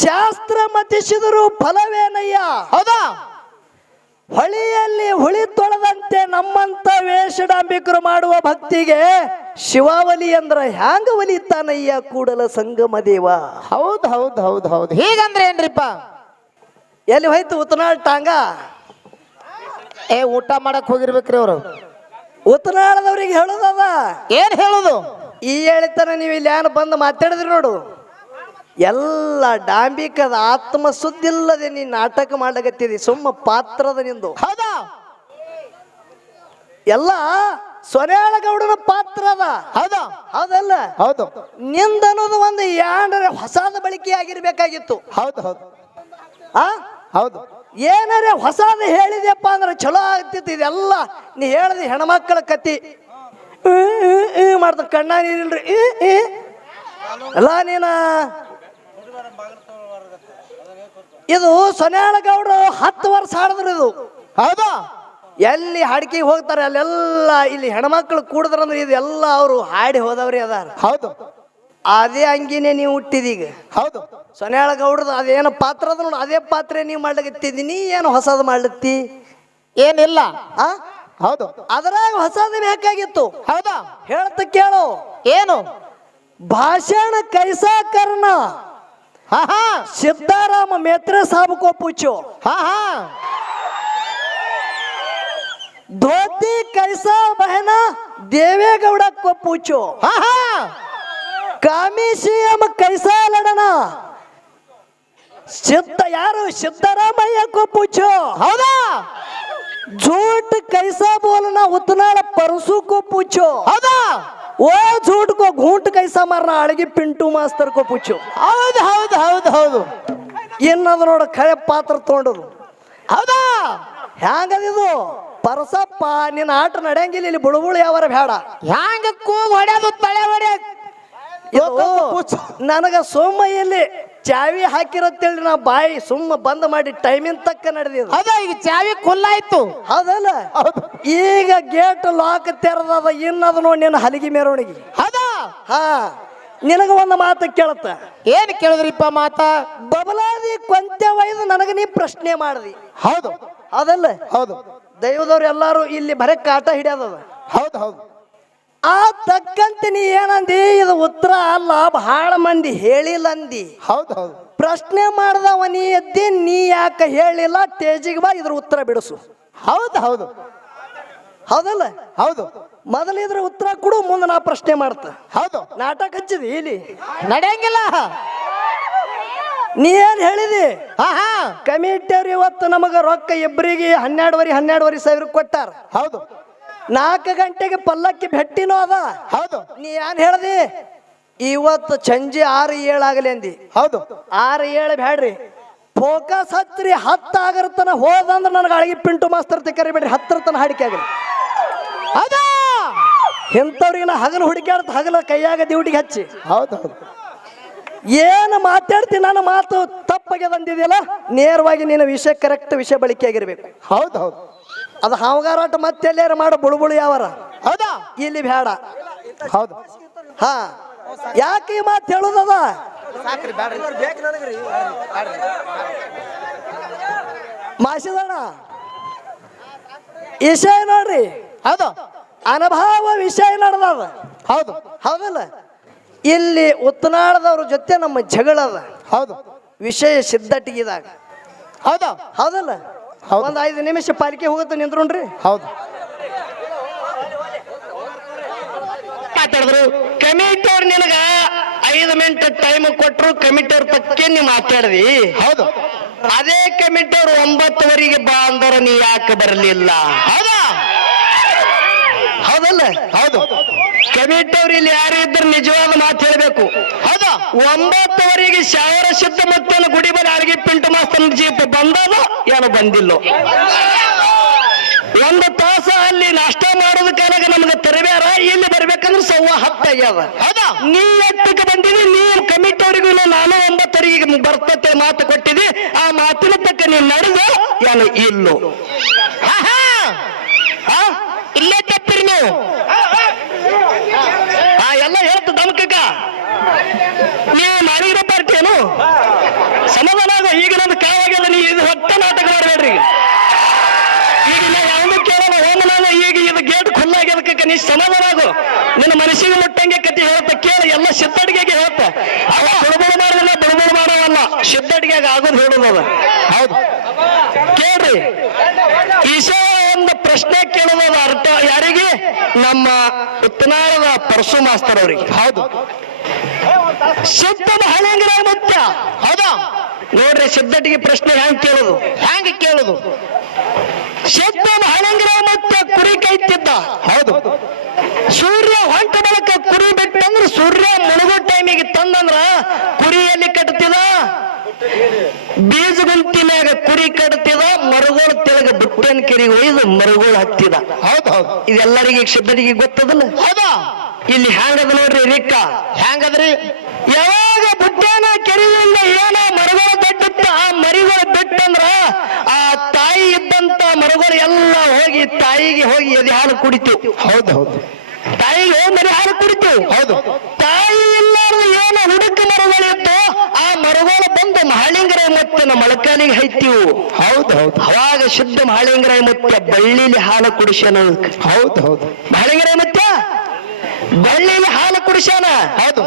ಶಾಸ್ತ್ರ ಮತಿಸಿದರು ಫಲವೇನಯ್ಯ. ಹೌದಾ? ಹೊಳಿಯಲ್ಲಿ ಹುಳಿ ತೊಳೆದಂತೆ ನಮ್ಮಂತ ವೇಷಡಾಂಬಿಕರು ಮಾಡುವ ಭಕ್ತಿಗೆ ಶಿವಾವಲಿ ಅಂದ್ರ ಹ್ಯಾಂಗ ಒಲಿತಾನಯ್ಯ ಕೂಡಲ ಸಂಗಮ ದೇವ. ಹೌದು ಹೌದು ಹೌದು ಹೌದು. ಹೀಗಂದ್ರೆ ಏನ್ರಿಪ್ಪ? ಎಲ್ಲಿ ಹೋಯ್ತು ಉತ್ತನಾಳ್ ಟಾಂಗ? ಊಟ ಮಾಡಕ್ ಹೋಗಿರ್ಬೇಕ್ರಿ ಅವರು. ಉತ್ತನಾಳದವ್ರಿಗೆ ಹೇಳುದದ. ಏನ್ ಹೇಳುದು? ಈ ಹೇಳಿತಾನ ನೀವು ಇಲ್ಲಿ ಏನ್ ಬಂದು ಮಾತಾಡಿದ್ರಿ ನೋಡು, ಎಲ್ಲ ಡಾಂಬಿಕದ ಆತ್ಮ ಸುದ್ದಿಲ್ಲದೆ ನೀನ್ ನಾಟಕ ಮಾಡ್ಲಕತ್ತಿದಿ. ಸುಮ್ಮ ಪಾತ್ರದ ನಿಂದು. ಹೌದಾ? ಎಲ್ಲ ಸೊನ್ಯಾಳಗೌಡನ ಪಾತ್ರ ಅದ. ಹೌದಾ? ಹೌದಲ್ಲ? ಹೌದು. ನಿಂದನ್ನೋದು ಒಂದು ಯಾಂಡ್ರೆ ಹೊಸಾದ ಬಳಕೆ ಆಗಿರ್ಬೇಕಾಗಿತ್ತು. ಹೌದು ಹೌದು ಆ ಹೌದು. ಏನಾರೆ ಹೊಸಾದ ಹೇಳಿದೆಪ್ಪ ಅಂದ್ರೆ ಚಲೋ ಆಗ್ತಿತ್ತು. ಇದೆಲ್ಲ ನೀ ಹೇಳ್ದಿ ಹೆಣ್ಮಕ್ಕಳ ಕತಿ ಮಾಡ್ತ ಕಣ್ಣ ನೀರಿಲ್ರಿ ಎಲ್ಲ ನೀನ. ಇದು ಸೊನ್ಯಾಳಗೌಡರು 10 ವರ್ಷ ಹಾಡಿದ್ರು ಇದು. ಹೌದಾ? ಎಲ್ಲಿ ಹಾಡ್ಕಿಗೆ ಹೋಗ್ತಾರೆ ಅಲ್ಲೆಲ್ಲ ಇಲ್ಲಿ ಹೆಣ್ಮಕ್ಳು ಕೂಡಿದ್ರಂದ್ರೆ ಇದೆಲ್ಲ ಅವರು ಹಾಡಿ ಹೋದವ್ರಿ ಅದಾರ. ಹೌದು. ಅದೇ ಅಂಗಿನೇ ನೀವು ಹುಟ್ಟಿದೀಗ. ಹೌದು. ಸೊನ್ಯಾಳಗೌಡದ ಅದೇನು ಪಾತ್ರ ಅದ ನೋಡು, ಅದೇ ಪಾತ್ರೆ ನೀವು ಮಾಡ್ಲಿಕತ್ತಿದ್ದೀನಿ. ಏನು ಹೊಸದು ಮಾಡ್ಲತ್ತಿ? ಏನಿಲ್ಲ. ಆ ಹೌದು. ಅದ್ರಾಗ ಹೊಸದು ಬೇಕಾಗಿತ್ತು. ಹೌದಾ? ಹೇಳ್ತ ಕೇಳು. ಏನು? ಭಾಷಣ ಕೈಸಾ ಕರ್ನ ಹಾ ಹಾ ಸಿದ್ದಾರಾಮ ಮೇತ್ರೆ ಸಾಬ್ ಕೋ ಪೂछो. ಹಾ ಹಾ धोती कैसा बहना देवेगौड़ को पूछो. ಹಾ ಹಾ कामी सीएम कैसा लड़ना यारो सिद्धरामಯ್ಯ को पूछो. ಹೌದಾ? झूठ कैसा बोलना उतनाಳ परसू को पूछो. ಹೌದಾ? वो झूठ को घूंट कैसा मारना अड़गी पिंटू मास्तर को पूछो. ಹೌದು ಹೌದು ಹೌದು ಹೌದು. ಇನ್ನದು ನೋಡ ಖರೆ ಪಾತ್ರ ತಗೊಂಡದು. ಹೌದಾ? ಹ್ಯಾಂಗದಿದು ಪರಸಪ್ಪ ನಿನ್ನ ಆಟ ನಡೆಯಂಗಿಲ್ಲ. ಇಲ್ಲಿ ಬುಳುಬುಳು ಯಾವಾರ ಬೇಡ. ಹ್ಯಾಂಗ ಕೂಗ್ ಹೊಡ್ಯೋದು ತಳೆ ಹೊಡ್ಯೋದು. ನನಗ ಸೋಮ ಇಲ್ಲಿ ಚಾವಿ ಹಾಕಿರತ್ತೇಳಿ ನಾ ಬಾಯಿ ಸುಮ್ಮ ಬಂದ್ ಮಾಡಿ ಟೈಮಿನ ತಕ್ಕ ನಡೆದಿದ್ದು. ಹೌದಾ? ಈಗ ಚಾವಿ ಖುಲ್ಲಾಯ್ತು. ಹೌದಲ್ಲ? ಈಗ ಗೇಟ್ ಲಾಕ್ ತೆರೆದದ. ಇನ್ನದು ನೋಡಿ ನಿನ್ನ ಹಲಿಗೆ ಮೆರವಣಿಗೆ. ಹೌದಾ? ಹಾ ನಿನಗ ಒಂದು ಮಾತು ಕೇಳತ್ತ. ಏನ್ ಕೇಳಿದ್ರಿಪ್ಪ ಮಾತ? ಬಬಲಾದಿ ಕೊಂತೆ ಒಯ್ದು ನನಗ ನೀ ಪ್ರಶ್ನೆ ಮಾಡ್ದಿ. ಹೌದು. ಅದಲ್ಲ? ಹೌದು. ದೈವದವ್ರು ಎಲ್ಲಾರು ಇಲ್ಲಿ ಬರೇ ಕಾಟ ಹಿಡಿಯೋದದ. ಹೌದು ಹೌದು. ಆ ತಕ್ಕಂತೆ ನೀ ಏನಂದಿ? ಇದು ಉತ್ತರ ಅಲ್ಲ, ಬಹಳ ಮಂದಿ ಹೇಳಿಲ್ಲ ಅಂದಿ. ಹೌದು ಹೌದು. ಪ್ರಶ್ನೆ ಮಾಡ್ದವ ನೀ ಎದ್ದಿ, ನೀ ಯಾಕೆ ಹೇಳಿಲ್ಲ? ತೇಜಿಗೆ ಬಾ, ಇದ್ರ ಉತ್ತರ ಬಿಡಿಸು. ಹೌದು ಹೌದು. ಹೌದಲ್ಲ? ಹೌದು. ಮೊದಲಿದ್ರ ಉತ್ತರ ಕೊಡು, ಮುಂದೆ ನಾ ಪ್ರಶ್ನೆ ಮಾಡ್ತ. ಹೌದು. ನಾಟಕ ಹಚ್ಚಿದಿ ಇಲ್ಲಿ ನಡೆಯಂಗಿಲ್ಲ. ನೀ ಏನ್ ಹೇಳಿದಿ? ಹಾ ಹಾ ಕಮಿಟಿಯವ್ರು ಇವತ್ತು ನಮಗ ರೊಕ್ಕ ಇಬ್ಬರಿಗೆ 12,500 ಸಾವಿರ ಕೊಟ್ಟಾರ. ಹೌದು. 4 ಗಂಟೆಗೆ ಪಲ್ಲಕ್ಕಿ ಭೆಟ್ಟಿನೂ ಅದ. ಹೌದು. ನೀ ಏನ್ ಹೇಳ್ದಿ? ಇವತ್ತು ಸಂಜೆ 6-7 ಆಗಲಿ ಅಂದಿ. ಹೌದು. 6-7 ಬ್ಯಾಡ್ರಿ, ಫೋಕಸ್ ಹಚ್ಚ್ರಿ. 10 ಆಗರ್ತನ ಹೋದಂದ್ರೆ ನನಗೆ ಅಳಗಿ ಪಿಂಟು ಮಾಸ್ತರ್ ಕರಿಬೇಡ್ರಿ. 10 ತನ ಹಾಡಿಕೆ ಆಗಲಿ. ಹೌದಾ? ಇಂಥವ್ರಿಗೆ ನಾ ಹಗಲು ಹುಡುಕ್ಯಾಡ್ತ ಹಗಲ ಕೈಯಾಗ ಡ್ಯೂಟಿಗೆ ಹಚ್ಚಿ. ಹೌದು ಹೌದು. ಏನು ಮಾತಾಡ್ತಿ? ನನ್ನ ಮಾತು ತಪ್ಪಾಗೆ ಬಂದಿದೆಯಲ್ಲ, ನೇರವಾಗಿ ನಿನ್ನ ವಿಷಯ ಕರೆಕ್ಟ್ ವಿಷಯ ಬಳಕೆ ಆಗಿರ್ಬೇಕು. ಹೌದು ಹೌದು. ಅದು ಹಾವಗಾರಾಟ ಮತ್ತೆಲ್ಲಾರ ಮಾಡೋ ಬುಳುಬುಳು ಯಾವಾರ. ಹೌದಾ? ಇಲ್ಲಿ ಬೇಡ. ಹೌದು. ಹಾ ಯಾಕೆ ಈ ಮಾತು ಹೇಳುದದ? ಮಾಸಿದಣ ವಿಷಯ ನೋಡ್ರಿ. ಹೌದು. ಅನುಭವ ವಿಷಯ ನಡೆದದ. ಹೌದು. ಹೌದಲ್ಲ? ಇಲ್ಲಿ ಉತ್ತನಾಳದವ್ರ ಜೊತೆ ನಮ್ಮ ಜಗಳದ. ಹೌದು. ವಿಷಯ ಸಿದ್ಧಟಿಗಿದಾಗ. ಹೌದಾ? ಹೌದಲ್ಲ? ಹೌದು. ಒಂದ್ 5 ನಿಮಿಷ ಪಾಲಿಕೆ ಹೋಗುತ್ತೆ ನಿಂತ್ರೋಣ್ರಿ. ಹೌದು. ಮಾತಾಡಿದ್ರು ಕಮಿಟಿಯವ್ರು ನಿನಗ 5 ಮಿನಿಟ್ ಟೈಮ್ ಕೊಟ್ರು. ಕಮಿಟಿಯವ್ರ ಪಕ್ಕೆ ನೀ ಮಾತಾಡ್ದಿ. ಹೌದು. ಅದೇ ಕಮಿಟಿಯವ್ರು 9:15 ಬಾ ಅಂದವ್ರು, ನೀ ಯಾಕೆ ಬರಲಿಲ್ಲ? ಹೌದಾ? ಹೌದಲ್ಲ? ಹೌದು. ಕಮಿಟಿಯವ್ರು ಇಲ್ಲಿ ಯಾರು ಇದ್ರು ನಿಜವಾದ ಮಾತು ಹೇಳ್ಬೇಕು. ಹೌದಾ? 9:15 ಶಾವರ ಸಿದ್ಧ ಮತ್ತೆ ಗುಡಿ ಬಳಿ ಅಡಿಗೆ ಪಿಂಟು ಮಾಸ್ತರ್ ಜೀಪ್ ಬಂದದ ಏನು ಬಂದಿಲ್ಲೋ. 1 ತಾಸ ಅಲ್ಲಿ ನಾಷ್ಟ ಮಾಡೋದಕ್ಕಾಗ ನಮ್ಗೆ ತೆರವ್ಯಾರ. ಇಲ್ಲಿ ಬರ್ಬೇಕಂದ್ರೆ 10:15 ಆಗ್ಯದ. ಹೌದಾ? ನೀ ಎಷ್ಟಕ್ಕೆ ಬಂದಿದಿ? ನೀವು ಕಮಿಟಿಯವ್ರಿಗೂ ನಾನು 9:15 ಬರ್ತತೆ ಮಾತು ಕೊಟ್ಟಿದ್ದಿ. ಆ ಮಾತಿನ ತಕ್ಕ ನೀನ್ ನಡೆದ ಏನು ಇಲ್ಲೋ? ಇಲ್ಲೇ ತಪ್ಪಿರಿ ನೀವು. ಎಲ್ಲ ಹೇಳ್ತು ದಮಕಕ್ಕ. ನೀವು ಮಾಡಿರೋ ಪಾರ್ಟಿ ಏನು ಕಾವಾಗ ಈಗ ನನ್ನ ಕಾವಾಗೆಲ್ಲ ನೀವು ಇದು ಹೊತ್ತ ನಾಟಕ ಮಾಡಬೇಡ್ರಿ. ಈಗ ನಾ ಯಾವುದು ಕೇಳಲ್ಲ ಹೋಮನಾಗ ಈಗ ಇದು ಗೇಟ್ ಖುಲ್ಲಾಗ್ಯದಕ್ಕೆ ನೀ ಸಮಾಧಾನ ಆಗು. ನಿನ್ನ ಮನಸ್ಸಿಗೆ ಮುಟ್ಟಂಗೆ ಕತಿ ಹೇಳ್ತಾ ಕೇಳ, ಎಲ್ಲ ಸಿದ್ದಡಿಗೆಗೆ ಹೇಳ್ತ. ಅವ ಬುಡಬುಡು ಮಾಡೋದಲ್ಲ, ಬುಡಬುಡು ಮಾಡೋವಲ್ಲ, ಸಿದ್ದಡಿಗೆಗೆ ಆಗೋದು ಹೇಳೋದು ಅದ. ಹೌದು ಕೇಳ್ರಿ, ಈಶ ಒಂದು ಪ್ರಶ್ನೆ ಕೇಳೋದ ಅರ್ಥ ಯಾರಿಗೆ? ನಮ್ಮ ಉತ್ತನಾಳದ ಪರಶು ಮಾಸ್ತರ್ ಅವ್ರಿಗೆ. ಹೌದು ಸಿದ್ಧ ಮಹಾಲಿಂಗರ ಮುತ್ಯ. ಹೌದಾ? ನೋಡ್ರಿ ಸಿದ್ದಟಿಗೆ ಪ್ರಶ್ನೆ ಹೆಂಗ್ ಕೇಳೋದು? ಹ್ಯಾಂಗ ಕೇಳುದು? ಸಿದ್ಧ ಮಹಾಲಿಂಗರ ಮುತ್ಯ ಕುರಿ ಕೈತಿದ್ದ. ಹೌದು ಸೂರ್ಯ ಹೊಂಟ ಬಳಕ ಕುರಿ ಬಿಟ್ಟಂದ್ರ ಸೂರ್ಯ ಮುಳುಗೋ ಟೈಮಿಗೆ ತಂದಂದ್ರ ಕುರಿ ಎಲ್ಲಿ ಕಟ್ತಿದ? ಬೀಜಗುಂತಿನಾಗ ಕುರಿ ಕಟ್ತಿದ, ಮರುಗೋಳು ತೆಳಗ ಬುಟ್ಟನ್ ಕೆರೆಗೆ ಒಯ್ದು ಮರುಗೋಳು ಹತ್ತಿದ. ಹೌದು ಹೌದು ಇದೆಲ್ಲರಿಗೆ ಸಿದ್ಧರಿಗೆ ಗೊತ್ತದಲ್ಲ? ಹೌದಾ? ಇಲ್ಲಿ ಹ್ಯಾಂಗದ ನೋಡ್ರಿ ರಿಕ್ಕ. ಹ್ಯಾಂಗದ್ರಿ? ಯಾವಾಗ ಬುಟ್ಟನ ಕೆರೆಯಿಂದ ಏನೋ ಮರಗಳು ಬೆಟ್ಟಿತ್ತ, ಆ ಮರಿಗಳು ಬಿಟ್ಟಂದ್ರ ಆ ತಾಯಿ ಇದ್ದಂತ ಮರಗಳು ಎಲ್ಲ ಹೋಗಿ ತಾಯಿಗೆ ಹೋಗಿ ಎದೆ ಹಾಲು ಕುಡಿತು. ಹೌದು ಹೌದು ತಾಯಿಗೆ ಹೋಗಿ ಮರಿ ಹಾಲು ಕುಡಿತು. ಹೌದು ತಾಯಿ ಇಲ್ಲಾರ್ದು ಏನೋ ಹುಡುಕ ಮರಗಳಿತ್ತು, ಆ ಮರಗಳು ಬಂದು ಮಹಾಲಿಂಗರಾಯ ಮುತ್ತನ ಮೊಳಕಾಲಿಗೆ ಹೈತಿವು. ಹೌದು ಹೌದು ಅವಾಗ ಶುದ್ಧ ಮಹಾಲಿಂಗರಾಯ ಮುತ್ತ ಬಳ್ಳಿಲಿ ಹಾಲು ಕುಡಿಸ್ಯಾನ. ಹೌದು ಹೌದು ಮಹಾಲಿಂಗರಾಯ ಮುತ್ತ ಬಳ್ಳಿಲಿ ಹಾಲು ಕುಡಿಸ್ಯಾನ. ಹೌದು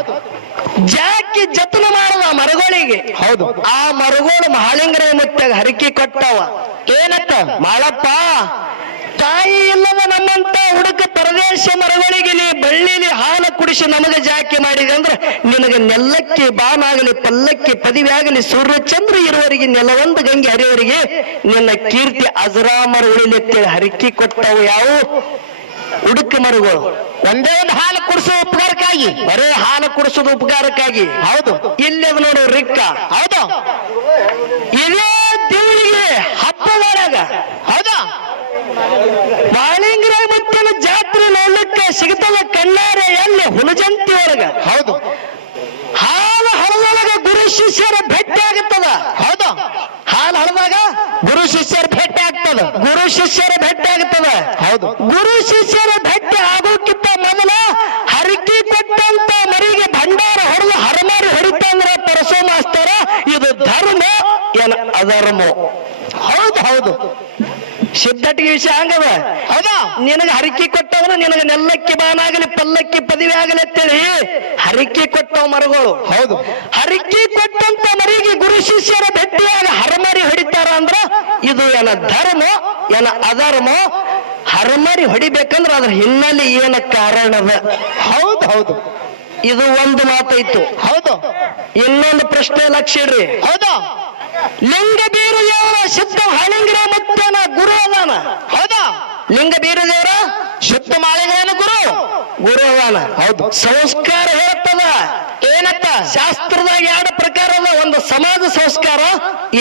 ಜಾಕಿ ಜತನ ಮಾಡದ ಮರಗಳಿಗೆ. ಹೌದು ಆ ಮರಗೋಳು ಮಹಾಲಿಂಗರಾಯ ಮುತ್ತಾಗ ಹರಕೆ ಕೊಟ್ಟವ. ಏನತ್ತ? ಮಾಳಪ್ಪ, ತಾಯಿ ಇಲ್ಲದ ನಮ್ಮಂತ ಹುಡುಕ ಪರದೇಶ ಮರಗಳಿಗೆ ನೀ ಬಳ್ಳಿಲಿ ಹಾಲು ಕುಡಿಸಿ ನಮಗೆ ಜಾಕಿ ಮಾಡಿದೆ ಅಂದ್ರೆ ನಿನಗೆ ನೆಲ್ಲಕ್ಕೆ ಬಾನಾಗಲಿ, ಪಲ್ಲಕ್ಕೆ ಪದವಿ ಆಗಲಿ, ಸೂರ್ಯಚಂದ್ರ ಇರುವವರಿಗೆ, ನೆಲವೊಂದು ಗಂಗೆ ಹರಿಯವರಿಗೆ ನಿನ್ನ ಕೀರ್ತಿ ಅಜರಾಮರ ಉಳಿಲೆತ್ತೇಳಿ ಹರಕೆ ಕೊಟ್ಟವು. ಯಾವ ಹುಡುಕ ಮರಗಳು? ಒಂದೇ ಒಂದು ಹಾಲು ಕುಡಿಸೋ ಉಪಕಾರಕ್ಕಾಗಿ, ಬರೇ ಹಾಲು ಕುಡಿಸೋದು ಉಪಕಾರಕ್ಕಾಗಿ. ಹೌದು ಇಲ್ಲದ ನೋಡು ರಿಕ್ಕ. ಹೌದು ಇದೇ ದೇವರಿಗೆ ಹಬ್ಬದೊಳಗ ಹೌದಾ? ಮಹಾಲಿಂಗರಾಯ ಮುತ್ತನ ಜಾತ್ರೆ ನೋಡ್ಲಿಕ್ಕೆ ಸಿಗ್ತದ ಕಣ್ಣಾರೆ ಎಲ್ಲಿ? ಹುಲಜಂತಿ ಒಳಗ. ಹೌದು ಹಾಲು ಹಳದೊಳಗ ಗುರು ಶಿಷ್ಯರ ಭೇಟಿ ಆಗುತ್ತದ. ಹೌದಾ? ಹಾಲು ಹಳದಾಗ ಗುರು ಶಿಷ್ಯರ ಭೇಟಿ ಆಗ್ತದ. ಗುರು ಶಿಷ್ಯರ ಭೇಟಿ ಆಗುತ್ತದ. ಹೌದು ಗುರು ಶಿಷ್ಯರ ಭೇಟಿ ಆಗೋಕ್ಕಿಂತ ಮೊದಲ ಹರಕೆ ಕೊಟ್ಟಂತ ಮರಿಗೆ ಭಂಡಾರ ಹೊಡೆದು ಹರಮಾರಿ ಹೊಡಿತಂದ್ರ ಪರಶು ಮಾಸ್ತರ ಇದು ಧರ್ಮ ಏನ ಅಧರ್ಮ? ಹೌದು ಹೌದು ಸಿದ್ಧಟಿಗೆ ವಿಷಯ ಹಂಗದ. ಹೌದಾ? ನಿನಗೆ ಹರಕೆ ಕೊಟ್ಟವನು ನಿನಗೆ ನೆಲ್ಲಕ್ಕೆ ಬಾನಾಗಲಿ, ಪಲ್ಲಕ್ಕೆ ಪದವಿ ಆಗಲಿ ಅಂತೇಳಿ ಹರಕೆ ಕೊಟ್ಟವ ಮರಗಳು. ಹೌದು ಹರಕೆ ಕೊಟ್ಟಂತ ಮರಿಗೆ ಗುರು ಶಿಷ್ಯರ ಭೇಟಿಯಾಗ ಹರಮರಿ ಹೊಡಿತಾರ ಅಂದ್ರ ಇದು ಏನ ಧರ್ಮ ಏನ ಅಧರ್ಮ? ಹರಮರಿ ಹೊಡಿಬೇಕಂದ್ರ ಅದ್ರ ಹಿನ್ನೆಲೆ ಏನ ಕಾರಣದ? ಹೌದು ಹೌದು ಇದು ಒಂದು ಮಾತಾಯ್ತು. ಹೌದು ಇನ್ನೊಂದು ಪ್ರಶ್ನೆ ಲಕ್ಷ್ಯ ಇಡ್ರಿ. ಹೌದಾ? ಲಿಂಗ ಬೀರದೇವರ ಸಿದ್ಧ ಮಹಾಲಿಂಗರ ಮುತ್ತನ ಗುರು ಅದಾನ. ಹೌದಾ? ಲಿಂಗ ಬೀರದೇವರ ಶುದ್ಧ ಮಾಳಿಂಗನ ಗುರು ಗುರು ಅದಾನ. ಹೌದು ಸಂಸ್ಕಾರ ಹೇಳ್ತದ. ಏನತ್ತ? ಶಾಸ್ತ್ರದಾಗ ಎರಡು ಪ್ರಕಾರ ಅದ. ಒಂದು ಸಮಾಜ ಸಂಸ್ಕಾರ,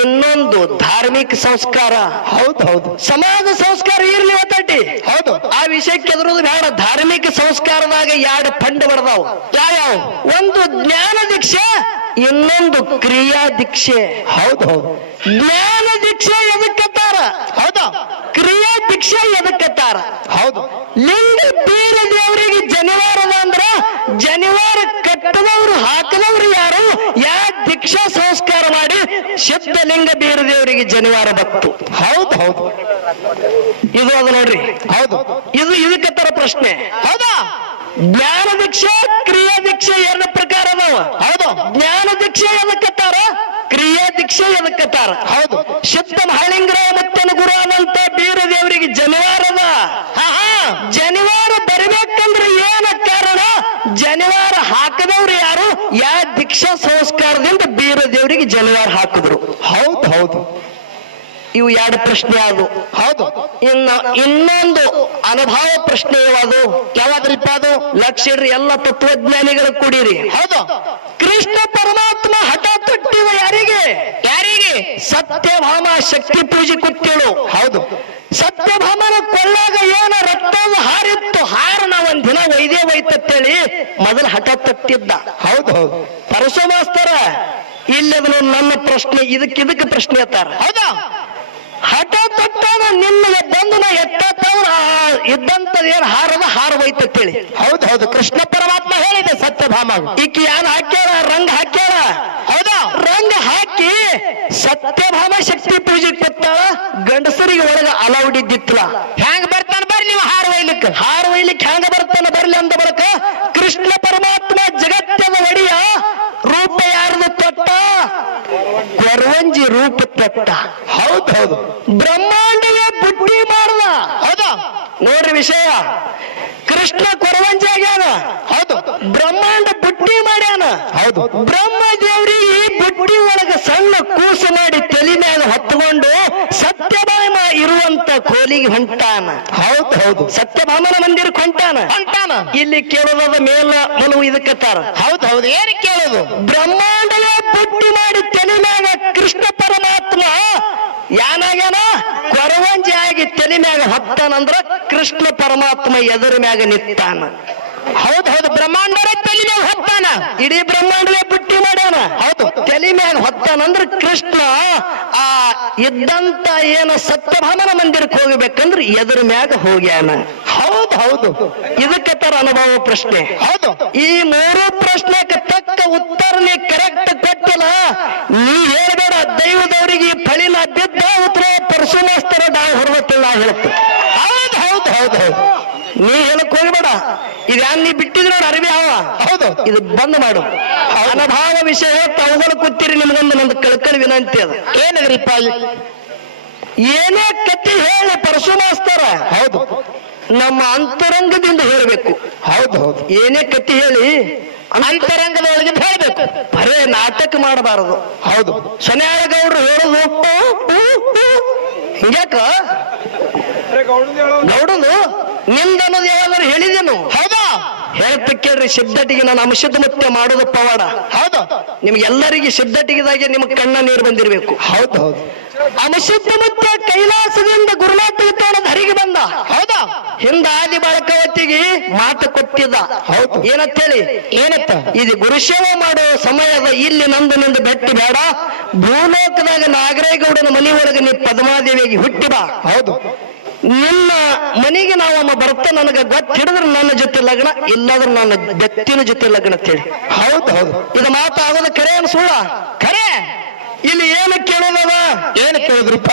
ಇನ್ನೊಂದು ಧಾರ್ಮಿಕ ಸಂಸ್ಕಾರ. ಹೌದು ಹೌದು ಸಮಾಜ ಸಂಸ್ಕಾರ ಇರ್ಲಿ ಒತ್ತಟ್ಟಿ. ಹೌದು ಆ ವಿಷಯಕ್ಕೆ ಎದುರುದು ಬೇಡ. ಧಾರ್ಮಿಕ ಸಂಸ್ಕಾರದಾಗ ಎರಡು ಫಂಡ್ ಬಡದಾವ. ಯಾವ? ಒಂದು ಜ್ಞಾನ ದೀಕ್ಷೆ, ಇನ್ನೊಂದು ಕ್ರಿಯಾ ದೀಕ್ಷೆ. ಹೌದು ಹೌದು ಜ್ಞಾನ ದೀಕ್ಷೆ ಎದಕ್ಕತ್ತಾರ? ಹೌದಾ? ಕ್ರಿಯಾ ದೀಕ್ಷೆ ಎದಕ್ಕತ್ತಾರ? ಹೌದು ಲಿಂಗ ಬೀರ ದೇವರಿಗೆ ಜನಿವಾರದ ಅಂದ್ರ ಜನಿವಾರ ಕಟ್ಟದವ್ರು ಹಾಕದವ್ರು ಯಾರು? ಯಾ ದೀಕ್ಷಾ ಸಂಸ್ಕಾರ ಮಾಡಿ ಸಿದ್ಧ ಲಿಂಗ ಬೀರ ದೇವರಿಗೆ ಜನಿವಾರ ಬತ್ತು. ಹೌದು ಹೌದು ಇದು ಅದು ನೋಡ್ರಿ. ಹೌದು ಇದು ಇದಕ್ಕತ್ತರ ಪ್ರಶ್ನೆ. ಹೌದಾ? ಜ್ಞಾನ ದೀಕ್ಷೆ, ಕ್ರಿಯಾ ದೀಕ್ಷೆ ಎರಡು ಪ್ರಕಾರ ಅದಾವ. ಹೌದು ಜ್ಞಾನ ದೀಕ್ಷೆ ಎದಕ್ಕತ್ತಾರ? ಕ್ರಿಯಾ ದೀಕ್ಷೆ ಎದಕ್ಕತ್ತಾರ? ಹೌದು ಶುದ್ಧ ಮಹಾಲಿಂಗರಾಯ ಮುತ್ತನ ಗುರು ಆದಂತ ಬೀರ ದೇವರಿಗೆ ಜನಿವಾರದ. ಜನಿವಾರ ಬರಬೇಕಂದ್ರೆ ಏನ ಕಾರಣ? ಜನಿವಾರ ಹಾಕದವ್ರು ಯಾರು? ಯಾ ದೀಕ್ಷಾ ಸಂಸ್ಕಾರದಿಂದ ಬೀರ ದೇವರಿಗೆ ಜನಿವಾರ ಹಾಕಿದ್ರು. ಹೌದು ಹೌದು ಇವು ಎರಡು ಪ್ರಶ್ನೆ ಆದವು. ಹೌದು ಇನ್ನೊಂದು ಅನುಭವ ಪ್ರಶ್ನೆ ಯಾವುದು? ಯಾವಾದ್ರಿಪ್ಪ ಅದು? ಲಕ್ಷ್ಯ ಇಡ್ರಿ, ಎಲ್ಲ ತತ್ವಜ್ಞಾನಿಗಳು ಕೂಡಿರಿ. ಹೌದು ಕೃಷ್ಣ ಪರಮಾತ್ಮ ಹಠ ತೊಟ್ಟಿದ ಯಾರಿಗೆ? ಯಾರಿಗೆ? ಸತ್ಯಭಾಮ ಶಕ್ತಿ ಪೂಜೆ ಕೊಟ್ಟೇಳು. ಹೌದು ಸತ್ಯಭಾಮನ ಕೊಳ್ಳಾಗ ಏನ ರಕ್ತದ ಹಾರಿತ್ತು. ಹಾರ ಒಂದ್ ದಿನ ಒಯ್ದೇ ಒಯ್ತೇಳಿ ಮೊದಲು ಹಠ ತೊಟ್ಟಿದ್ದ. ಹೌದು ಹೌದು ಪರಶು ಮಾಸ್ತರ ಇಲ್ಲದ ನನ್ನ ಪ್ರಶ್ನೆ ಇದಕ್ಕೆ ಪ್ರಶ್ನೆ ಅತ್ತಾರ. ಹೌದಾ? ಹಠ ತೊಟ್ಟಾಗ ನಿನ್ನಗೆ ಬಂದು ನಾ ಎತ್ತವ್ರ ಇದ್ದಂತ ಏನ್ ಹಾರ ಒಯ್ತೇಳಿ. ಹೌದು ಹೌದು ಕೃಷ್ಣ ಪರಮಾತ್ಮ ಹೇಳಿದೆ ಸತ್ಯಭಾಮ. ಈಕಿ ಯಾನ್ ಹಾಕ್ಯಾರ? ರಂಗ ಹಾಕ್ಯಾರ. ಹೌದಾ? ರಂಗ ಹಾಕಿ ಸತ್ಯಭಾಮ ಶಕ್ತಿ ಪೂಜೆ ಕೊತ್ತಾಳ ಗಂಡಸರಿಗೆ ಒಳಗ ಅಲೌಡ್ ಇದ್ದಿತ್ತಲ್ಲ. ಹೆಂಗ್ ಬರ್ತಾನ ಬರ್ರಿ ನೀವು ಹಾರ ಒಯ್ಲಿಕ್ಕೆ. ಹಾರ ಒಯ್ಲಿಕ್ಕೆ ಹ್ಯಾಂಗ ಬರ್ತಾನ ಬರ್ಲಿ ಅಂದ ಬಳಕ ಕೃಷ್ಣ ಪರಮಾತ್ಮ ಜಗತ್ತದ ಒಡೆಯ ರೂಪ ಯಾರ್ದು ತೊಟ್ಟ? ಕೊರವಂಜಿ ರೂಪ ತೊಟ್ಟ. ಹೌದು ಹೌದು ಬ್ರಹ್ಮಾಂಡವೇ ಬುದ್ಧಿ ಮಾಡ್ದ. ಹೌದಾ ನೋಡ್ರಿ ವಿಷಯ, ಕೃಷ್ಣ ಕೊರವಂಜಿ ಆಗ್ಯಾನ. ಹೌದು ಬ್ರಹ್ಮಾಂಡ ಬುದ್ಧಿ ಮಾಡ್ಯಾನ. ಹೌದು ಬ್ರಹ್ಮ ದೇವ್ರಿಗೆ ಈ ಬುದ್ಧಿ ಒಳಗ ಸಣ್ಣ ಕೂಸು ಮಾಡಿ ತಲೆ ಮ್ಯಾಗ ಹೊತ್ತುಕೊಂಡು ಸತ್ಯಭಾಮ ಇರುವಂತ ಕೋಲಿಗೆ ಹೊಂಟಾನ. ಹೌದು ಹೌದು ಸತ್ಯಭಾಮನ ಮಂದಿರಕ್ಕೆ ಹೊಂಟಾನ. ಹೊಂಟಾನ. ಇಲ್ಲಿ ಕೇಳೋದಾದ ಮೇಲ ಮನವು ಇದಕ್ಕತ್ತಾರ. ಹೌದು ಹೌದು ಏನು ಕೇಳೋದು? ಬ್ರಹ್ಮಾಂಡವೇ ಬುದ್ಧಿ ಮಾಡಿ ತಲೆ ಮ್ಯಾಗ ಕೃಷ್ಣ ಪರಮಾತ್ಮ ಯಾನಾಗ್ಯಾನ? ಕೊರವಂಜಿ ಆಗಿ ತಲೆ ಮ್ಯಾಗ ಹೊತ್ತಾನಂದ್ರ ಕೃಷ್ಣ ಪರಮಾತ್ಮ ಎದುರ ಮ್ಯಾಗ ನಿಂತಾನ. ಹೌದು ಹೌದು ಬ್ರಹ್ಮಾಂಡರ ತಲೆ ಮ್ಯಾಗ ಹೊತ್ತಾನ. ಇಡೀ ಬ್ರಹ್ಮಾಂಡವೇ ಬುಟ್ಟಿ ಮಾಡ್ಯಾನ. ಹೌದು ತಲೆ ಮ್ಯಾಗ ಹೊತ್ತಾನಂದ್ರ ಕೃಷ್ಣ ಆ ಇದ್ದಂತ ಏನು ಸತ್ಯಭಾಮನ ಮಂದಿರಕ್ಕೆ ಹೋಗ್ಬೇಕಂದ್ರ ಎದುರ ಮ್ಯಾಗ ಹೋಗ್ಯಾನ. ಹೌದು ಹೌದು ಇದಕ್ಕೆ ತರ ಅನುಭವ ಪ್ರಶ್ನೆ. ಹೌದು ಈ ಮೂರು ಪ್ರಶ್ನೆಗೆ ತಕ್ಕ ಉತ್ತರ ನೀ ಕರೆಕ್ಟ್ ಕೊಟ್ಟಿಲ್ಲ, ನೀ ಹೇಳ್ಬೇಡ ದೈವದವರಿಗೆ ಈ ಫಳಿನ ಬಿದ್ದ ಉತ್ತರ ಪರಶುಮಾಸ್ತರ ಡಾವ್ ಹೊರಬತ್ತಿಲ್ಲ ಹೇಳುತ್ತೆ. ಹೌದು ಹೌದು ಹೌದು ಹೌದು ನೀ ಹೇಳಕ್ ಹೋಗ್ಬೇಡ. ಇದ್ಯಾನ್ ನೀ ಬಿಟ್ಟಿದ್ರೆ ನೋಡಿ ಅರಿವಿ ಹಾವ. ಹೌದು ಇದು ಬಂದ್ ಮಾಡು. ಅನುಭವ ವಿಷಯ ತಾವುಗಳು ಕೂತಿರಿ, ನಿಮ್ಗೊಂದು ನಂದು ಕಳ್ಕಳಿ ವಿನಂತಿ ಅದ. ಏನದ್ರಿಪ್ಪ? ಏನೇ ಕತ್ತಿ ಹೇಳಿ ಪರಶುಮಾಸ್ತರ ಹೌದು ನಮ್ಮ ಅಂತರಂಗದಿಂದ ಹೇಳಬೇಕು. ಹೌದು ಹೌದು ಏನೇ ಕತ್ತಿ ಹೇಳಿ ಅಂತರಂಗದೊಳಗೆ ಹೇಳ್ಬೇಕು. ಬರೇ ನಾಟಕ ಮಾಡಬಾರದು. ಹೌದು ಶನಿಯಾಳಗೌಡ್ರು ಹೇಳುದು ಹಿಂಗ್ಯಾಕ ಗೌಡದು ನಿಂದ ಅನ್ನೋದು ಯಾವ್ದಾರು ಹೇಳಿದೇನು? ಹೌದಾ ಹೇಳ್ತ ಕೇಳ್ರಿ. ಸಿದ್ಧಟಿಗೆ ನಾನು ಅಂಶದ ಮುತ್ತೆ ಮಾಡೋದು ಪವಾಡ. ಹೌದು ನಿಮ್ಗೆಲ್ಲರಿಗೆ ಸಿದ್ಧಟಿಗೆದಾಗೆ ನಿಮ್ಗೆ ಕಣ್ಣ ನೀರು ಬಂದಿರ್ಬೇಕು. ಹೌದು ಹೌದು ಅಂಶದ ಮುತ್ತೆ ಕೈಲಾಸದಿಂದ ಗುರುನಾಥಗೆ ತೋಣದ ಹರಿಗೆ ಬಂದ. ಹೌದಾ ಹಿಂದ ಆದಿ ಬಾಳಕವತ್ತಿಗೆ ಮಾತು ಕೊಟ್ಟಿದ್ದ. ಹೌದು ಏನಂತೇಳಿ? ಏನತ್ತ? ಇದು ಗುರುಸೇವೆ ಮಾಡೋ ಸಮಯದ ಇಲ್ಲಿ ನಂದು ನಿಂದು ಬೆಟ್ಟಿ ಬೇಡ, ಭೂಲೋಕದಾಗ ನಾಗರೇಗೌಡನ ಮನಿ ಒಳಗೆ ನೀ ಪದ್ಮಾದೇವಿಯಾಗಿ ಹುಟ್ಟಿ ಬಾ. ಹೌದು ನಿನ್ನ ಮನೆಗೆ ನಾವು ಬರ್ತ ನನಗೆ ಗೊತ್ತ ಹಿಡಿದ್ರೆ ನನ್ನ ಜೊತೆ ಲಗ್ನ, ಇಲ್ಲಾದ್ರೆ ನನ್ನ ಬೆತ್ತಿನ ಜೊತೆ ಲಗ್ನ ಅಂತೇಳಿ. ಹೌದು ಹೌದು ಇದು ಮಾತಾಗೋದು ಕರೆ ಏನು ಸುಳ್ಳ? ಖರೆ. ಇಲ್ಲಿ ಏನು ಕೇಳೋದವ? ಏನು ಕೇಳಿದ್ರಿಪ್ಪ?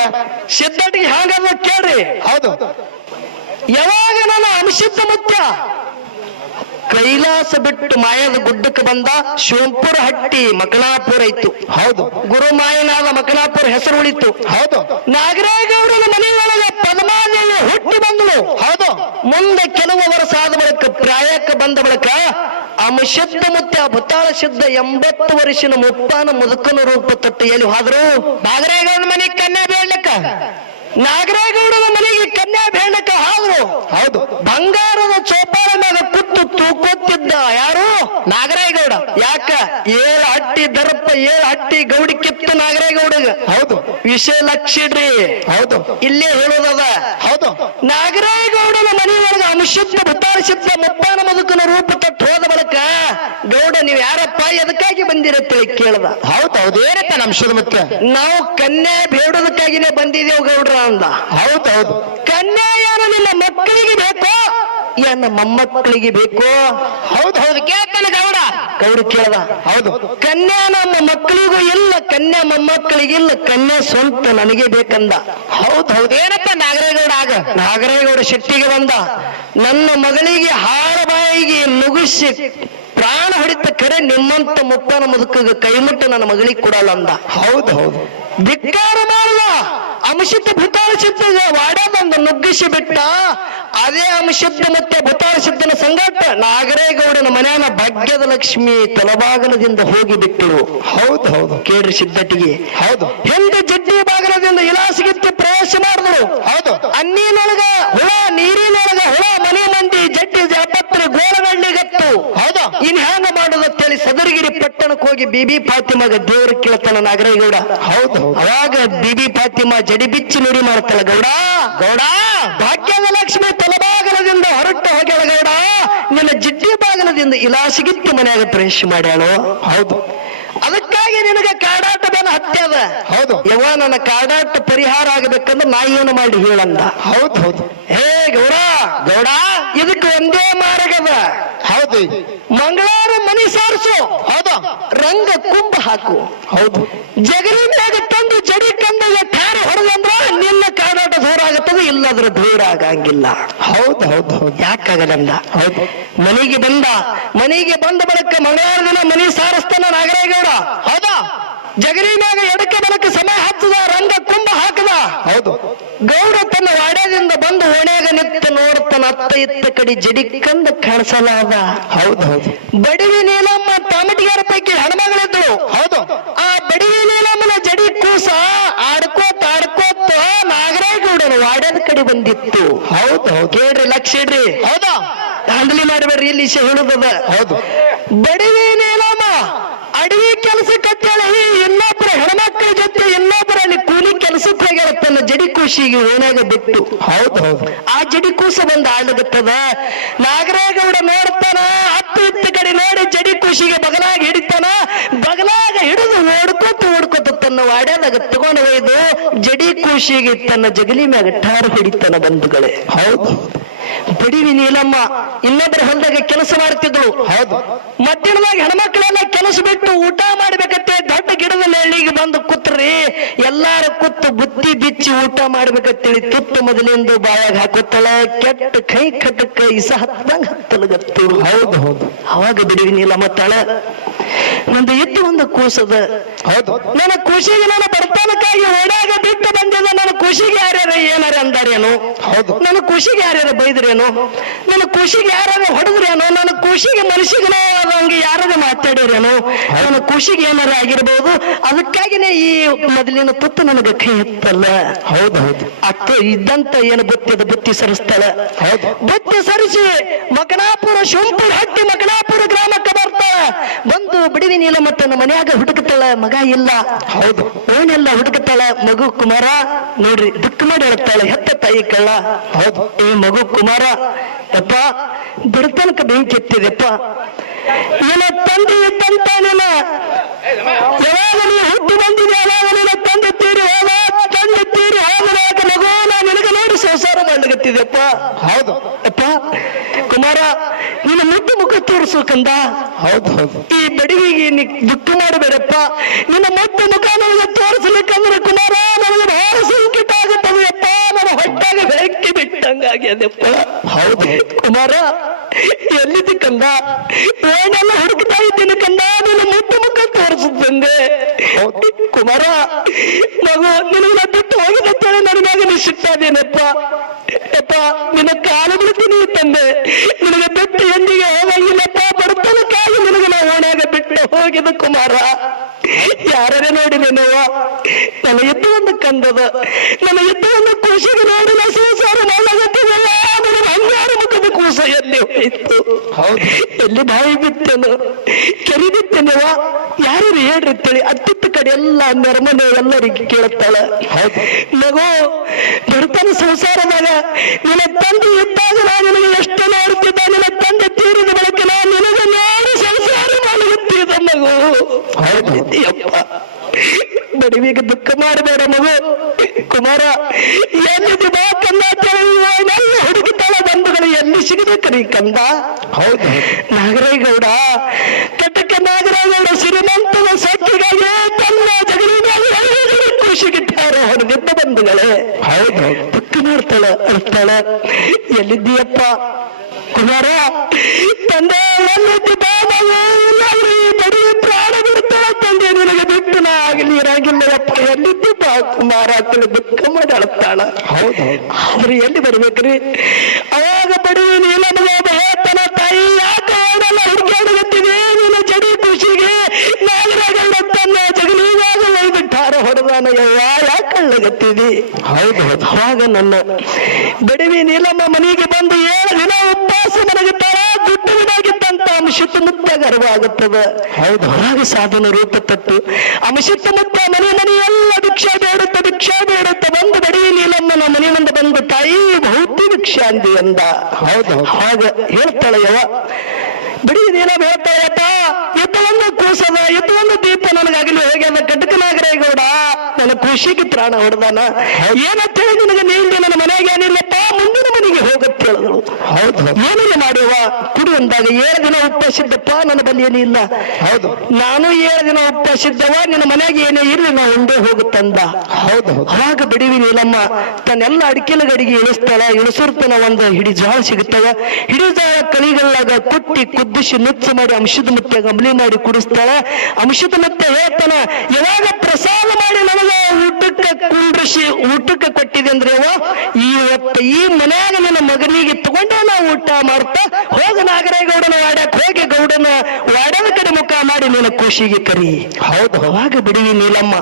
ಸಿದ್ಧಟಿಗೆ ಹಾಗಾದ ಕೇಳ್ರಿ. ಹೌದು ಯಾವಾಗ ನನ್ನ ಅಂಶದ ಮುತ್ಯ ಕೈಲಾಸ ಬಿಟ್ಟು ಮಾಯದ ಗುಡ್ಡಕ್ಕೆ ಬಂದ, ಶಿವಂಪುರ ಹಟ್ಟಿ ಮಕನಾಪುರ ಇತ್ತು. ಹೌದು ಗುರು ಮಾಯನಾದ ಮಕನಾಪುರ ಹೆಸರು ಉಳಿತು. ಹೌದು ನಾಗರಾಜಗೌಡನ ಮನೆಯೊಳಗೆ ಪದ್ಮಾದೇವಿ ಹುಟ್ಟಿ ಬಂದಳು. ಹೌದು ಮುಂದೆ ಕೆಲವು ವರ್ಷ ಆದ ಬಳಿಕ ಪ್ರಾಯಕ್ಕೆ ಬಂದ ಬಳಿಕ ಅಂಶದ ಮುತ್ಯ ಭೂತಾಳ ಸಿದ್ಧ 80 ವರ್ಷದ ಮುಪ್ಪಾನ ಮುದುಕನ ರೂಪ ತೊಟ್ಟು ಎಲ್ಲಿ ಹೋದ್ರು? ನಾಗರಾಜಗೌಡನ ಮನೆಗೆ ಕನ್ಯಾ ಬೇಡ್ಲಿಕ್ಕ. ನಾಗರಾಜಗೌಡನ ಮನೆಗೆ ಕನ್ಯಾ ಬೇಡಕ ಹಾದ್ರು. ಹೌದು ಬಂಗಾರದ ಚೋಪಾಳ ಮೇಲೆ ಕುತ್ತು ತೂಕೋತಿದ್ದ ಯಾರು? ನಾಗರಾಜಗೌಡ. ಯಾಕ? 7 ಹಟ್ಟಿ ದರ್ಪ 7 ಹಟ್ಟಿ ಗೌಡಿ ಕಿತ್ತು ನಾಗರಾಜಗೌಡಗ. ಹೌದು ವಿಷಯ ಲಕ್ಷಿಡ್ರಿ. ಹೌದು ಇಲ್ಲೇ ಹೇಳೋದದ. ಹೌದು ನಾಗರಾಜಗೌಡನ ಮನೆಯೊಳಗೆ ಅಂಶುದ್ಧ ಭೂತಾಳಿಸಿದ್ದ ಮುಪ್ಪಾನ ಮುದುಕನ ರೂಪ ತೊಟ್ಟು ಹೋದ ಬಳಿಕ ಗೌಡ ನೀವು ಯಾರಪ್ಪ ಎದಕ್ಕಾಗಿ ಬಂದಿರತ್ತೇಳಿ ಕೇಳ್ದ. ಹೌದು ಹೌದು ಏನತ್ತ ಅಂಶದ ಮುತ್ಯ? ನಾವು ಕನ್ಯಾ ಬೇಡೋದಕ್ಕಾಗಿನೇ ಬಂದಿದ್ದೇವು ಗೌಡ್ರ ಅಂದ. ಹೌದು ಹೌದು ಕನ್ಯಾ ಏನು ನಿನ್ನ ಮಕ್ಕಳಿಗೆ ಬೇಕೋ ಏನ ಮೊಮ್ಮಕ್ಕಳಿಗೆ ಬೇಕೋ? ಹೌದು ಹೌದು ಕೇಳ್ತಾನೆ ಗೌಡ. ಗೌಡ ಕೇಳ್ದ. ಹೌದು ಕನ್ಯಾ ನಮ್ಮ ಮಕ್ಕಳಿಗೂ ಇಲ್ಲ, ಕನ್ಯಾ ಮೊಮ್ಮಕ್ಕಳಿಗಿಲ್ಲ, ಕನ್ಯಾ ಸ್ವಂತ ನನಗೆ ಬೇಕಂದ. ಹೌದು ಹೌದು ಏನಪ್ಪ ನಾಗರಾಜಗೌಡ? ಆಗ ನಾಗರಾಜಗೌಡ ಶೆಟ್ಟಿಗೆ ಬಂದ. ನನ್ನ ಮಗಳಿಗೆ ಹಾರ ಬಾಯಿಗೆ ನುಗ್ಗಿಸಿ ಪ್ರಾಣ ಹೊಡಿತ ಕರೆ ನಿಮ್ಮಂತ ಮುಪ್ಪಾನ ಮುದುಕಗ ಕೈಮುಟ್ಟ ನನ್ನ ಮಗಳಿಗೆ ಕೊಡಲ್ಲ ಅಂದ. ಹೌದು ಹೌದು ಧಿಕ್ಕಾರ ಮಾಡಲ್ಲ. ಅಂಶದ ಭೂತಾಳ ಸಿದ್ಧ ವಾಡದಂದ ನುಗ್ಗಿಸಿ ಬಿಟ್ಟ. ಅದೇ ಅಂಶದ ಮತ್ತೆ ಭೂತಾಳ ಸಿದ್ಧನ ಸಂಗಾಟ ನಾಗರೇಗೌಡನ ಮನೆಯನ್ನ ಭಾಗ್ಯದ ಲಕ್ಷ್ಮಿ ತಲಬಾಗಲದಿಂದ ಹೋಗಿ ಬಿಟ್ಟರು. ಹೌದು ಹೌದು ಕೇಳ್ರಿ ಸಿದ್ಧಟಿಗೆ. ಹೌದು ಹಿಂದೆ ಜಡ್ಡಿ ಬಾಗಲದಿಂದ ಇಲಾಸಗಿತ್ತಿ ಪ್ರವೇಶ ಮಾಡಿದ್ರು. ಹೌದು ಅನ್ನಿನೊಳಗ ಹುಳ, ನೀರಿನೊಳಗ ಹುಳ, ಮನೆ ಮಂದಿ ಜಡ್ಡಿ ಜಾಪತ್ರೆ ಗೋಳಗಳ್ಳಿಗತ್ತು. ಹೌದು ಇನ್ ಹ್ಯಾಂಗ ಮಾಡೋದಂತೇಳಿ ಸದರಗಿರಿ ಪಟ್ಟಣಕ್ಕೆ ಹೋಗಿ ಬಿಬಿ ಫಾತಿಮಾಗ ದೇವರ ಕೇಳ್ತಾನ ನಾಗರೇಗೌಡ. ಹೌದು ಅವಾಗ ಬಿಬಿ ಫಾತಿಮಾ ಜಡಿ ಬಿಚ್ಚಿ ನುಡಿ ಮಾಡ್ತಾಳ. ಗೌಡ ಗೌಡ ಭಾಗ್ಯದ ಲಕ್ಷ್ಮಿ ತಲಬಾಗಲದಿಂದ ಹೊರಟ ಹೋಗ್ಯಾಳ ಗೌಡ, ನಿನ್ನ ಜಿಡ್ಡಿ ಬಾಗಲದಿಂದ ಇಲಾಸಿಗಿತ್ತಿ ಮನೆಯಾಗ ಪ್ರವೇಶ ಮಾಡ್ಯಾಳು. ಹೌದು ಅದಕ್ಕಾಗಿ ನಿನಗೆ ಕಾಡಾಟ ಬೆನ ಹತ್ಯದ. ಹೌದು ಯವ್ವ ನನ್ನ ಕಾಡಾಟ ಪರಿಹಾರ ಆಗಬೇಕಂದ್ರೆ ನಾ ಏನು ಮಾಡಿ ಹೇಳಂದ. ಹೌದು ಹೌದು ಹೇ ಗೌಡ ಗೌಡ ಇದಕ್ಕೆ ಒಂದೇ ಮಾರ್ಗದ. ಹೌದು ಮಂಗಳವಾರ ಮನಿ ಸಾರಿಸು. ಹೌದು ರಂಗ ಕುಂಭ ಹಾಕು. ಹೌದು ಜಗರಿ ಮ್ಯಾಗ ತಂದು ಎಲ್ಲಾದ್ರೂ ದೂರ ಆಗಂಗಿಲ್ಲ. ಹೌದು ಹೌದು ಹೌದು ಯಾಕಾಗಲ್ಲ? ಹೌದು ಮನೆಗೆ ಬಂದ ಬಳಿಕ ಮಂಗಳವಾರ ದಿನ ಮನಿ ಸಾರಸ್ತಾನ ನಾಗರೇಗೌಡ. ಹೌದಾ? ಜಗರಿ ಮ್ಯಾಗ ಎಡಕ್ಕೆ ಬಲಕ್ಕೆ ಸಮಯ ಹಚ್ಚದ, ರಂಗ ಕುಂಭ ಹಾಕದ. ಹೌದು ಗೌಡ ತನ್ನ ವಾಡ್ಯದಿಂದ ಬಂದು ಓಣ್ಯಾಗ ನಿಂತು ನೋಡ್ತಾನ, ಅತ್ತ ಇತ್ತ ಕಡೆ ಜಡಿಕಂದ ಕಾಣಿಸಲಾದ. ಹೌದು ಹೌದು ಬಡವಿ ನೀಲಮ್ಮ ತಾಮಟಿಗಾರ ಪೈಕಿ ಹೆಣ್ಮಗಳಿದ್ರು. ಹೌದು ಆ ಬಡವಿ ನೀಲಮ್ಮನ ಜಡಿ ಕೂಸ ಆಡ್ಕೋತ ನಾಗರೇಗೌಡನ ವಾಡ್ಯದ ಕಡೆ ಬಂದಿತ್ತು. ಹೌದು ಹೌದು ಕೇಳ್ರಿ, ಲಕ್ಷ ಇಡ್ರಿ. ಹೌದಾ ದಾಂಧಲಿ ಮಾಡಬೇಡ್ರಿ, ಇಲ್ಲಿ ವಿಷಯ ಹೇಳುದದ. ಹೌದು ಬಡವಿ ನೀಲಮ್ಮ ಅಡವಿ ಕೆಲಸಕ್ಕಂತೇಳಿ ಇನ್ನೊಬ್ಬರ ಹೆಣ್ಮಕ್ಳ ಜೊತೆ ಇನ್ನೊಬ್ಬರ ಅಲ್ಲಿ ಕೂಲಿ ಕೆಲಸಕ್ಕೆ ಹೋಗ್ಯಾರ, ತನ್ನ ಜಡಿ ಕೂಸಿಗೆ ಓಣ್ಯಾಗ ಬಿಟ್ಟು. ಹೌದು ಹೌದು ಆ ಜಡಿ ಕೂಸ ಬಂದು ಆಡ್ಲಗತ್ತದ. ನಾಗರೇಗೌಡ ನೋಡ್ತಾನ, ಹತ್ತು ಇತ್ತ ಕಡೆ ನೋಡಿ ಜಡಿ ಕೂಸಿಗೆ ಬಗಲಾಗಿ ಹಿಡಿತಾನ. ಬಗಲಾಗ ಹಿಡಿದು ಓಡ್ಕೋತ ತನ್ನ ವಾಡ್ಯಾದಾಗ ತಗೊಂಡು ಒಯ್ದು ಜಡಿ ಕೂಸಿಗೆ ತನ್ನ ಜಗಲಿ ಮ್ಯಾಗ ಠಾರ್ ಹಿಡಿತಾನ. ಬಂಧುಗಳೇ, ಹೌದು ಬಡವಿ ನೀಲಮ್ಮ ಇನ್ನೊಬ್ಬರ ಹೊಲದಾಗ ಕೆಲಸ ಮಾಡ್ತಿದ್ರು. ಹೌದು ಮಧ್ಯಾಹ್ನದಾಗ ಹೆಣ್ಮಕ್ಳೆಲ್ಲ ಕೆಲಸ ಬಿಟ್ಟು ಊಟ ಮಾಡ್ಬೇಕತ್ತೆ ದೊಡ್ಡ ಗಿಡದ ನೆರಳಿಗೆ ಬಂದು ಕೂತ್ರಿ. ಎಲ್ಲಾರು ಕೂತು ಬುತ್ತಿ ಬಿಚ್ಚಿ ಊಟ ಮಾಡ್ಬೇಕತ್ತೇಳಿ ತುತ್ತು ಮೊದಲಿಂದ ಬಾಯಾಗ ಹಾಕುತ್ತಳ. ಕೆಟ್ಟ ಕೈ ಕಟ್ಟಕ್ಕ ಇಸ ಹತ್ತಂಗ ಹತ್ತಲಗತ್ತು. ಹೌದು ಹೌದು ಅವಾಗ ಬಡವಿ ನೀಲಮ್ಮ ತಾಳ, ನಂದು ಇದ್ದು ಒಂದು ಕೂಸದ. ಹೌದು ನನ್ನ ಖುಷಿಗೆ ನನ್ನ ಬಡತನಕ್ಕಾಗಿ ಓಡಾಗ ಬಿಟ್ಟು ಬಂದಿದ್ದ. ನನ್ನ ಖುಷಿಗೆ ಯಾರ್ಯಾರ ಏನಾರ ಅಂದಾರೇನು? ಹೌದು ನನ್ನ ಖುಷಿಗೆ ಯಾರ್ಯಾರ ಬೈದ್ರೇನು? ನನ್ನ ಖುಷಿಗೆ ಯಾರಾರ ಹೊಡೆದ್ರೇನು? ನನ್ನ ಖುಷಿಗೆ ಮನಸ್ಸಿಗೆ ಹಂಗೆ ಯಾರಾರ ಮಾತಾಡಿರೇನು? ನನ್ನ ಖುಷಿಗೆ ಏನಾರ ಆಗಿರ್ಬೋದು. ಅದಕ್ಕಾಗಿನೇ ಈ ಮೊದಲಿನ ತುತ್ತು ನನಗೆ ಕೈ ಎತ್ತಲ್ಲ. ಹೌದು ಹೌದು ಅಕ್ಕ ಇದ್ದಂತ ಏನು ಬುತ್ತಿದ ಬುತ್ತಿ ಸರಿಸ್ತಾಳ. ಹೌದು ಬುತ್ತಿ ಸರಿಸಿ ಮಕನಾಪುರ ಶುಂಪುರ ಹಟ್ಟಿ ಮಕನಾಪುರ ಗ್ರಾಮಕ್ಕೆ ಬರ್ತಾಳ. ಬಂದು ಬಿಡಿವಿ ನೀಲಮ್ಮ ತನ್ನ ಮನ್ಯಾಗ ಹುಡುಕತಾಳ. ಮಗ ಇಲ್ಲ. ಹೌದು ಓನೆಲ್ಲ ಹುಡುಕತಾಳ. ಮಗು ಕುಮಾರ ನೋಡ್ರಿ ದುಃಖ ಮಾಡಿ ಹೇಳ್ತಾಳೆ, ಹೆತ್ತ ತಾಯಿ ಕಳ್ಳ. ಹೌದು ಈ ಮಗು ಕುಮಾರ, ಯಪ್ಪ ಬಡತನಕ ಬೆಂಕಿ ಎತ್ತಿದೆಪ್ಪ. ನಿನ್ನ ತಂದೆ ಇದ್ದಂತ ಯಾವಾಗ ನೀ ಹುಟ್ಟಿ ಬಂದಿದೆ, ಯಾವಾಗ ನಿನ್ನ ತಂದೆ ತೀರಿ ಹೋದ, ತಂದೆ ತೀರಿ ಹೋಗಲಾಗ ಮಗು ನಾನು ನಿನಗೆ ನೋಡಿ ಸಂಸಾರ ಮಾಡ್ಲಿಕತ್ತಿದೆಪ್ಪ. ಹೌದು ಅಪ್ಪ ಕುಮಾರ, ನಿನ್ನ ಮುದ್ದು ಮುಖ ತೋರಿಸ್ಬೇಕಂದ. ಹೌದು ಹೌದು ಈ ಬಡವಿಗೆ ನೀ ದುಃಖ ಮಾಡಬೇಡಪ್ಪ. ನಿನ್ನ ಮುದ್ದು ಮುಖ ನನಗೆ ತೋರಿಸ್ಲಿಕ್ಕಂದ್ರೆ ಕುಮಾರ ನನಗೆ ಬಹಳ ಸಂಕಟ ಆಗುತ್ತದೆಯಪ್ಪ. ನನ್ನ ಹೊಟ್ಟಾಗ ಬೆಳಕಿ ಬಿಟ್ಟಂಗಾಗ್ಯದಪ್ಪ. ಹೌದು ಕುಮಾರ, ಎಲ್ಲಿದ್ದಿ ಕಂದ? ಏನೆಲ್ಲ ಹುಡುಕ್ತಾ ಇದ್ದೀನಿ ಕಂದ, ನಿನ್ನ ಮುದ್ದು ಮುಖ ತೋರಿಸುತ್ತಂದೆ. ಕುಮಾರ, ಮಗು ನಿನಗೆ ನಾ ಬಿಟ್ಟು ಹೋಗಿದಂತೇಳಿ ನನಗಾಗ ನೀ ಸಿಗ್ತಾದೇನಪ್ಪ. ಯಪ್ಪ ನಿನ್ನ ಕಾಲು ಬಿಡ್ತೀನಿ ತಂದೆ, ನಿನಗೆ ಬಿಟ್ಟು ಎಂದಿಗೆ ಹೋಗಂಗಿಲ್ಲಪ್ಪ. ಬಡತನಕ್ಕಾಗಿ ನಿನಗೆ ನಾವು ಓಣ್ಯಾಗ ಬಿಟ್ಟು ಹೋಗಿದ ಕುಮಾರ. ಯಾರೇ ನೋಡಿದೇನವ? ನನ್ನ ಎದ್ದು ಒಂದು ಕಂದದ, ನನ್ನ ಎದ್ದು ಒಂದು ಖುಷಿಗೆ ನೋಡಿ ನಾ ಸಂಸಾರ ಮಾಡಲಾಗತ್ತಿದೆಲ್ಲ. ನನಗೆ ಹಂಗಾರು ಮುಖದ ಕೂಸ ಎಲ್ಲಿ ಹೋಯ್ತು? ಹೌದು ಎಲ್ಲಿ ಬಾಯಿ ಬಿತ್ತೇನು, ಕೆರಿ ಬಿತ್ತೇನವ? ಯಾರು ಹೇಳ್ರಿತ್ತೇಳಿ ಅತ್ತಿತ್ತ ಕಡೆ ಎಲ್ಲ ನೆರಮನೆ ಎಲ್ಲರಿಗೆ ಕೇಳುತ್ತಾಳ. ಹೌದು ಮಗು, ಬಡತನ ಸಂಸಾರದಾಗ ನಿನ್ನ ತಂದೆ ಇದ್ದಾಗ ನಾನು ನಿನಗೆ ಎಷ್ಟು ನೋಡುತ್ತಿದ್ದ. ನಿನ್ನ ತಂದೆ ತೀರಿದ ಬಳಿಕ ನಾನು ನಿನಗೆ ನೋಡಿ ಸಂಸಾರ ಮಾಡುತ್ತಿದ್ದ ಮಗು. ಹೌದಪ್ಪ, ಬಡವಿಗೆ ದುಃಖ ಮಾಡಬೇಡ ಮಗು. ಕುಮಾರ, ಎಲ್ಲಿದ್ದು ಬಾ ಕಂದ ಎಲ್ಲ ಹುಡುಕಿತಾಳ. ಬಂಧುಗಳು ಎಲ್ಲಿ ಸಿಗಬೇಕ್ರಿ ಕಂದ? ಹೌದು ನಾಗರೇಗೌಡ ಕಟಕ ನಾಗರೇಗೌಡ ಶ್ರೀಮಂತನ ಸೊಕ್ಕಿಗಾಗಿ ತನ್ನ ಜಗಲಿಗಾಗಿ ಖುಷಿಗಿಟ್ಟಾರ ಹೊರಗಿದ್ದ ಬಂಧುಗಳೇ. ಹೌದು ದುಃಖ ಮಾಡ್ತಾಳ, ಅಳ್ತಾಳ. ಎಲ್ಲಿದ್ದೀಯಪ್ಪ ಕುಮಾರ? ತಂದೆ ಎಲ್ಲಿದ್ದಿ ಬಾ ಮಗು. ಇಲ್ಲಾಂದ್ರೆ ಈ ಬಡಿ ಪ್ರಾಣ ಬಿಡ್ತಾಳ ತಂದೆ, ನಿನಗೆ ಬಿಟ್ಟು ನಾ ಆಗಲಿ ಇರಾಗಿಲ್ಲಪ್ಪ. ಎಲ್ಲಿದ್ದಿ ಬಾ ಕುಮಾರ ಅಂತೇಳಿ ದುಃಖ ಮಾಡಿ ಅಳ್ತಾಳ. ಹೌದು ಆದ್ರೆ ಎಲ್ಲಿ ಬರ್ಬೇಕ್ರಿ? ಅವಾಗ ಬಡಿ ನೀಲಮ್ಮ ಹೇಳ್ತಾನ, ತಾಯಿ ಯಾಕೆ ಅವರೆಲ್ಲ ಹುಡುಕಾಡಗತ್ತಿದೆ ನಿನ್ನ ಜಡಿ ಖುಷಿಗೆ? ನಾಗರಾಗಲ್ಲ ತನ್ನ ಜಗಲಿಗಾಗ ಬಿಟ್ಟಾರ ಹೊಡೆದಾನ ಯವ್ವ, ಯಾಕೆ ಕಳ್ಳಗತ್ತಿದಿ? ಹೌದು ಹೌದು ಅವಾಗ ನನ್ನ ಬಡವಿ ನೀಲಮ್ಮ ಮನೆಗೆ ಬಂದು 7 ದಿನ ಉಪವಾಸ ಮಲಗುತ್ತಾಳ. ಗುಡ್ಡವಿನಾಗಿದ್ದಂತ ಅಂಶಿತ ಮುತ್ತ ಗರ್ವ ಆಗುತ್ತದೆ. ಹೌದು ಹೊರಗ ಸಾಧನ ರೂಪ ತಟ್ಟು ಅಂಶಿತ ಮುತ್ತ ಮನೆ ಎಲ್ಲ ಭಿಕ್ಷಾ ಬೇಡುತ್ತ ಬಂದು ಬಡವಿ ನೀಲಮ್ಮನ ಮನೆ ಮುಂದೆ ಬಂದು ತಾಯಿ ಬಹುತಿ ಭಿಕ್ಷಾ ಅಂದಿ ಅಂದ. ಹೌದು ಹಾಗ ಹೇಳ್ತಾಳೆ ಯವ. ಬಡವಿ ನೀಲಮ್ಮ ಹೇಳ್ತಾಳಪ್ಪ, ಎದ್ದು ಒಂದು ಕೂಸದ, ಎದ್ದು ಒಂದು ದೀಪ ನನಗಾಗಲಿ ಹೋಗ್ಯಾನ. ಕಟಕ ನಾಗರೇಗೌಡ ನನ್ನ ಖುಷಿಗೆ ಪ್ರಾಣ ಹೊಡೆದಾನ. ಏನಂತೇಳಿ ನಿನಗೆ ನೀಡಿ ನನ್ನ ಮನೆಗೆ ಏನಿಲ್ಲಪ್ಪ, ಮುಂದಿನ ಮನೆಗೆ ಹೋಗತ್ತೆ ಹೇಳಿದಳು. ಹೌದು ಏನಿಲ್ಲ ಮಾಡುವ ಕುಡಿ ಅಂದಾಗ 7 ದಿನ ಉಪವಾಸಿದ್ದಪ್ಪ, ನನ್ನ ಬಳಿ ಏನಿಲ್ಲ. ಹೌದು ನಾನು 7 ದಿನ ಉಪವಾಸಿದ್ದವ, ನಿನ್ನ ಮನೆಗೆ ಏನೇ ಇರಲಿ ನಾ ಉಂಡೆ ಹೋಗುತ್ತಂದ. ಹೌದು ಆಗ ಬಿಡಿವಿ ನೀಲಮ್ಮ ತನ್ನೆಲ್ಲ ಅಡಿಕೆಲ ಗಡಿಗೆ ಇಳಿಸ್ತಾಳ. ಇಳಿಸಿರ್ತನ ಒಂದು ಹಿಡಿ ಜಾಳ ಸಿಗುತ್ತವ. ಹಿಡಿ ಜಾಳ ಕಲಿಗಳಾಗ ಕುಟ್ಟಿ ಕುದಿಸಿ ನುಚ್ಚು ಮಾಡಿ ಅಂಶದ ಮುತ್ತೆ ಗಂಬಲಿ ಮಾಡಿ ಕುಡಿಸ್ತಾಳ. ಅಂಶದ ಮುತ್ತೆ ಹೇಳ್ತಾನ, ಯಾವಾಗ ಪ್ರಸಾದ ಮಾಡಿ ನಮಗ ಊಟಕ್ಕೆ ಕುಂಡ್ರಿಸಿ ಊಟಕ್ಕೆ ಕೊಟ್ಟಿದೆ ಅಂದ್ರೆ ಇವತ್ತು ಈ ಮನ್ಯಾಗ ನನ್ನ ಮಗನಿಗೆ ತಗೊಂಡೇ ನಾವು ಊಟ ಮಾಡ್ತಾ ಹೋಗ ನಾಗರೇಗೌಡನ ವಾಡ್ಯಕ್ಕೆ ಹೋಗಿ ಗೌಡನ ವಾಡ್ಯದ ಕಡೆ ಮುಖ ಮಾಡಿ ನಿನ್ನ ಖುಷಿಗೆ ಕರಿ. ಹೌದು ಅವಾಗ ಬಿಡಿವಿ ನೀಲಮ್ಮ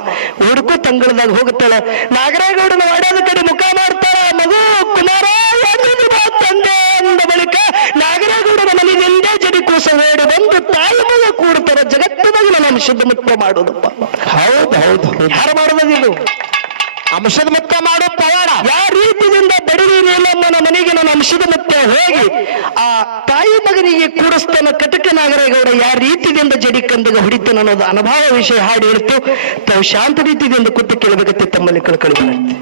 ಊರ್ಕೋ ತಂಗಳದಾಗ ಹೋಗುತ್ತಾಳ. ನಾಗರೇಗೌಡನ ವಾಡ್ಯದ ಕಡೆ ಮುಖ ಮಾಡ್ತಾಳ. ಮಗು ಕುಮಾರ ಎಲ್ಲಿದೆ ಬಾ ತಂದೆ ಅಂದ ಬಳಿಕ ನಾಗರೇಗೌಡನ ಮನೆಯಿಂದ ಜಡಿ ಕೂಸ ಓಡಿ ಬಂದು ತಾಯಿ ಮಗ ಕೂಡ್ತಾರ. ಜಗತ್ತಿನಾಗ ನನ್ನ ಅಂಶದ ಮುತ್ತ ಮಾಡೋದಪ್ಪ. ಹೌದು ಹೌದು ಯಾರು ಮಾಡೋದಿಲ್ಲ ಅಂಶದ ಮುತ್ತ ಮಾಡೋ ಪವಾಡ. ಯಾವ ರೀತಿಯಿಂದ ಬಡವಿ ನೀಲಮ್ಮನ ಮನೆಗೆ ನನ್ನ ಅಂಶದ ಮುತ್ತೆ ಹೋಗಿ ಆ ತಾಯಿ ಮಗನಿಗೆ ಕೂಡಿಸ್ತಾನ ಕಟಕ ನಾಗರೇಗೌಡ ಯಾವ ರೀತಿಯಿಂದ ಜಡಿ ಕಂದಗ ಹೊಡಿತಾನ ಅನ್ನೋದು ಅನುಭವ ವಿಷಯ ಹಾಡು ಹೇಳ್ತು. ತಾವು ಶಾಂತ ರೀತಿಯಿಂದ ಕೂತು ಕೇಳಬೇಕತ್ತೆ ತಮ್ಮಲ್ಲಿ ಕಳ್ಕಳಿ ವಿನಂತಿ.